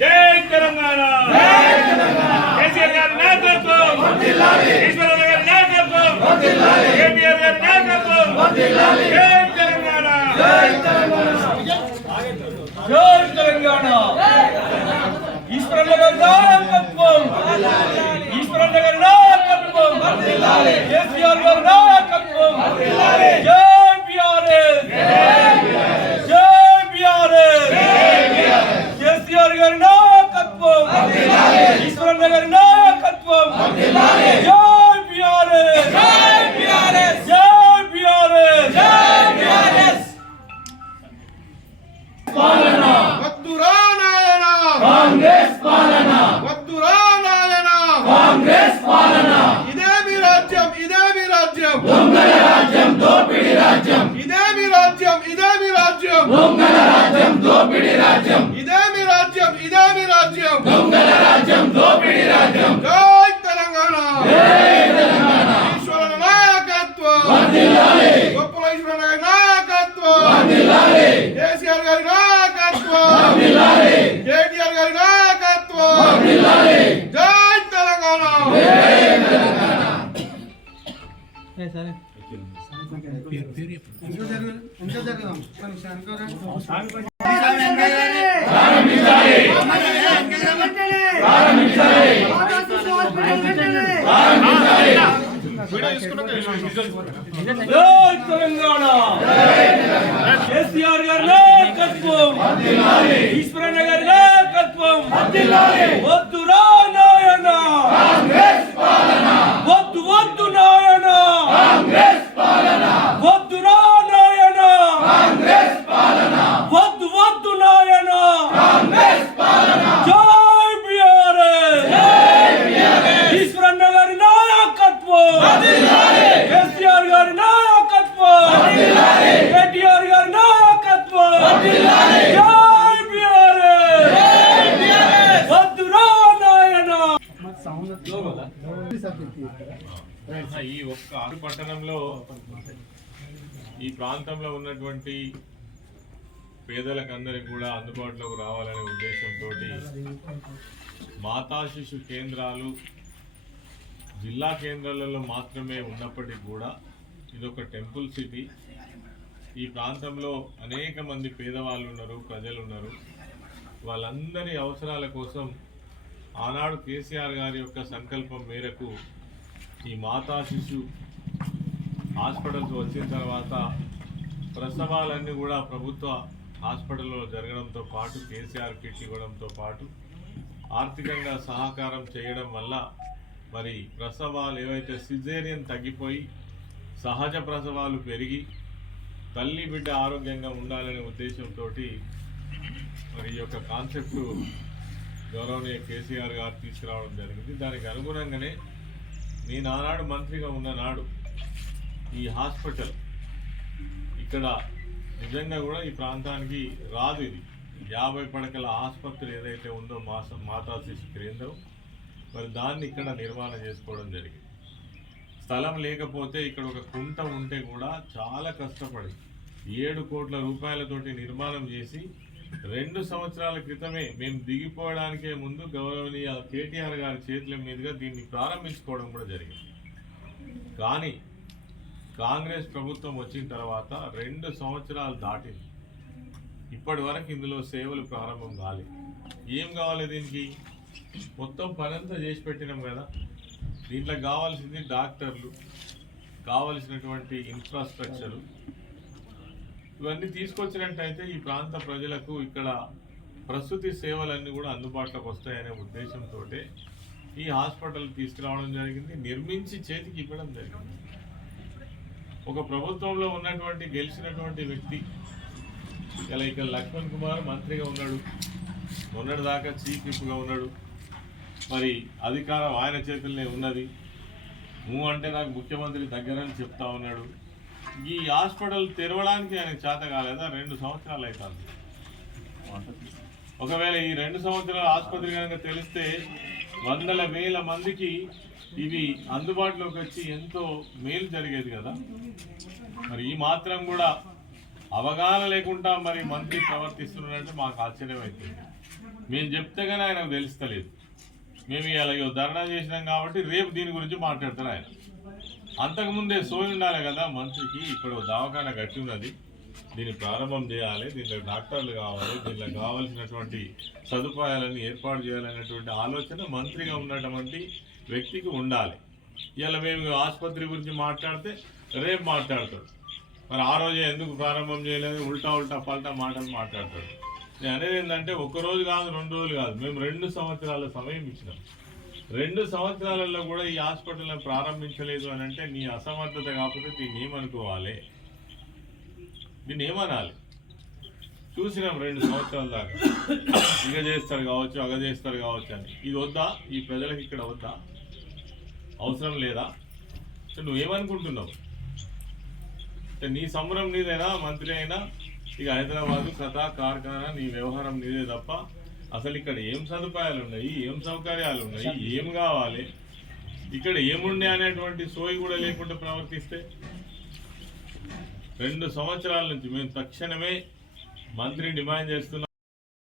జై తెలంగాణ కేసీఆర్ గారి నాయకత్వం ఈశ్వరరావు గారి నాయకత్వం కేటీఆర్ గారి నాయకత్వం జై తెలంగాణ జై తెలంగాణ ఈశ్వరరావు గారి నాయకత్వం ఈశ్వరరావు గారి నాయకత్వం కేసీఆర్ గారి నాయకత్వం జై బీఆర్ఎస్ జై బీఆర్ఎస్ కేసీఆర్ గారి నాయకత్వం ఈశ్వరరావు గారి నాయకత్వం జై బీఆర్ఎస్ జై బీఆర్ఎస్ జై బీఆర్ఎస్ జై బీఆర్ఎస్ పాలన వద్దురా నాయన కాంగ్రెస్ పాలన వద్దురా నాయన కాంగ్రెస్ పాలన ఇదే మీ రాజ్యం దొంగల రాజ్యం దోపిడి రాజ్యం ఇదే మీ రాజ్యం దొంగల రాజ్యం దోపిడి రాజ్యం ఇదే మీ రాజ్యం దొంగల రాజ్యం దోపిడి రాజ్యం జై తెలంగాణ ఈశ్వర నాయకత్వం వర్ధిల్లాలి గొప్పల ఈశ్వర నాయకత్వం వర్ధిల్లాలి కేసీఆర్ గారి నాయకత్వం వర్ధిల్లాలి కేటీఆర్ గారి నాయకత్వం వర్ధిల్లాలి జై తెలంగాణ సరే తెలంగాణ కేసీఆర్ గారి నాయకత్వం ఈశ్వరన్న గారి నాయకత్వం వద్దురా నాయన కాంగ్రెస్ పాలన వద్దు వద్దు నాయన కాంగ్రెస్ పాలన వద్దురా నాయన కాంగ్రెస్ పాలన వద్దు వద్దు నాయన కాంగ్రెస్ పాలన జై బీఆర్ఎస్ జై బీఆర్ఎస్ ఈశ్వరన్న గారి నాయకత్వం వర్ధిల్లాలి కేసీఆర్ గారి నాయకత్వం వర్ధిల్లాలి కేటీఆర్ గారి నాయకత్వం వర్ధిల్లాలి జై బీఆర్ఎస్ జై బీఆర్ఎస్ వద్దురా నాయన ఈ ఒక్క పట్టణంలో ఈ ప్రాంతంలో ఉన్నటువంటి పేదలకు అందరికి కూడా అందుబాటులోకి రావాలనే ఉద్దేశంతో మాతా శిశు కేంద్రాలు జిల్లా కేంద్రాలలో మాత్రమే ఉన్నప్పటికీ కూడా ఇదొక టెంపుల్ సిటీ. ఈ ప్రాంతంలో అనేక మంది పేదవాళ్ళు ఉన్నారు, ప్రజలు ఉన్నారు. వాళ్ళందరి అవసరాల కోసం ఆనాడు కేసీఆర్ గారి యొక్క సంకల్పం మేరకు ఈ మాతా శిశు హాస్పిటల్స్ వచ్చిన తర్వాత ప్రసవాలన్నీ కూడా ప్రభుత్వ హాస్పిటల్లో జరగడంతో పాటు కేసీఆర్ కిట్ ఇవ్వడంతో పాటు ఆర్థికంగా సహకారం చేయడం వల్ల మరి ప్రసవాలు ఏవైతే సిజేరియన్ తగ్గిపోయి సహజ ప్రసవాలు పెరిగి తల్లి బిడ్డ ఆరోగ్యంగా ఉండాలనే ఉద్దేశంతో మరి ఈ యొక్క కాన్సెప్ట్ గౌరవనీయ కేసీఆర్ గారు తీసుకురావడం జరిగింది. దానికి అనుగుణంగానే నేను ఆనాడు మంత్రిగా ఉన్న నాడు ఈ హాస్పిటల్ ఇక్కడ నిజంగా కూడా ఈ ప్రాంతానికి రాదు. ఇది 50 పడకల ఆసుపత్రి ఏదైతే ఉందో మాతా శిశు కేంద్రం, మరి దాన్ని ఇక్కడ నిర్మాణం చేసుకోవడం జరిగింది. స్థలం లేకపోతే ఇక్కడ ఒక కుంట ఉంటే కూడా చాలా కష్టపడి 7 కోట్ల రూపాయలతోటి నిర్మాణం చేసి 2 సంవత్సరాల క్రితమే మేము దిగిపోవడానికే ముందు గౌరవనీయ కేటీఆర్ గారి చేతుల మీదుగా దీన్ని ప్రారంభించుకోవడం కూడా జరిగింది. కానీ కాంగ్రెస్ ప్రభుత్వం వచ్చిన తర్వాత 2 సంవత్సరాలు దాటింది. ఇప్పటి వరకు ఇందులో సేవలు ప్రారంభం కాలేదు. ఏం కావాలి దీనికి? మొత్తం పనంతా చేసి పెట్టినాం కదా. దీంట్లో కావాల్సింది డాక్టర్లు, కావలసినటువంటి ఇన్ఫ్రాస్ట్రక్చరు, ఇవన్నీ తీసుకొచ్చినట్టయితే ఈ ప్రాంత ప్రజలకు ఇక్కడ ప్రసూతి సేవలన్నీ కూడా అందుబాటులోకి వస్తాయనే ఉద్దేశంతో ఈ హాస్పిటల్ తీసుకురావడం జరిగింది, నిర్మించి చేతికి ఇవ్వడం జరిగింది. ఒక ప్రభుత్వంలో ఉన్నటువంటి గెలిచినటువంటి వ్యక్తి ఇలా ఇక్కడ లక్ష్మణ్ కుమార్ మంత్రిగా ఉన్నాడు, మొన్నటి దాకా చీఫ్ విప్గా ఉన్నాడు. మరి అధికారం ఆయన చేతుల్లోనే ఉన్నది. నువ్వు అంటే నాకు ముఖ్యమంత్రి దగ్గరని చెప్తా ఉన్నాడు. ఈ హాస్పిటల్ తెరవడానికి ఆయనకు చేత కాలేదా? 2 సంవత్సరాలు అవుతుంది. ఒకవేళ ఈ 2 సంవత్సరాల ఆసుపత్రి కనుక తెలిస్తే వందల వేల మందికి ఇవి అందుబాటులోకి వచ్చి ఎంతో మేలు జరిగేది కదా. మరి ఈ మాత్రం కూడా అవగాహన లేకుండా మరి మంత్రి ప్రవర్తిస్తున్నారంటే మాకు ఆశ్చర్యం అవుతుంది. మేము చెప్తే కానీ ఆయనకు తెలుస్తలేదు. మేము ఇలా ధర్నా చేసినాం కాబట్టి రేపు దీని గురించి మాట్లాడతారు ఆయన. అంతకుముందే సోయి ఉండాలి కదా మంత్రికి. ఇక్కడ దవాఖాన గట్టి ఉన్నది, దీన్ని ప్రారంభం చేయాలి, దీంట్లో డాక్టర్లు కావాలి, దీనిలో కావాల్సినటువంటి సదుపాయాలను ఏర్పాటు చేయాలనేటువంటి ఆలోచన మంత్రిగా ఉన్నటువంటి వ్యక్తికి ఉండాలి. ఇలా మేము ఆసుపత్రి గురించి మాట్లాడితే రేపు మాట్లాడతాడు. మరి ఆ రోజే ఎందుకు ప్రారంభం చేయలేదు? ఉల్టా పల్టా మాటలు మాట్లాడతాడు. నేను అనేది ఏంటంటే 1 రోజు కాదు, 2 రోజులు కాదు, మేము 2 సంవత్సరాల సమయం ఇచ్చినాం. 2 సంవత్సరాలలో కూడా ఈ హాస్పిటల్ని ప్రారంభించలేదు అని అంటే నీ అసమర్థత కాకపోతే దీన్ని ఏమనుకోవాలి? దీన్ని ఏమనాలి? చూసినాం 2 సంవత్సరాల దాకా ఇక చేస్తారు కావచ్చు, అగ చేస్తారు కావచ్చు అని. ఇది వద్దా? ఈ ప్రజలకు ఇక్కడ వద్దా? అవసరం లేదా? నువ్వేమనుకుంటున్నావు? అంటే నీ సంబరం నీదేనా? మంత్రి అయినా ఇక హైదరాబాదు కథ కార్ఖానా నీ వ్యవహారం నీదే తప్ప అసలు ఇక్కడ ఏం సదుపాయాలు ఉన్నాయి, ఏం సౌకర్యాలు ఉన్నాయి, ఏం కావాలి, ఇక్కడ ఏముండే అనేటువంటి సోయి కూడా లేకుండా ప్రవర్తిస్తే 2 సంవత్సరాల నుంచి మేము తక్షణమే మంత్రిని డిమాండ్ చేస్తున్నాం.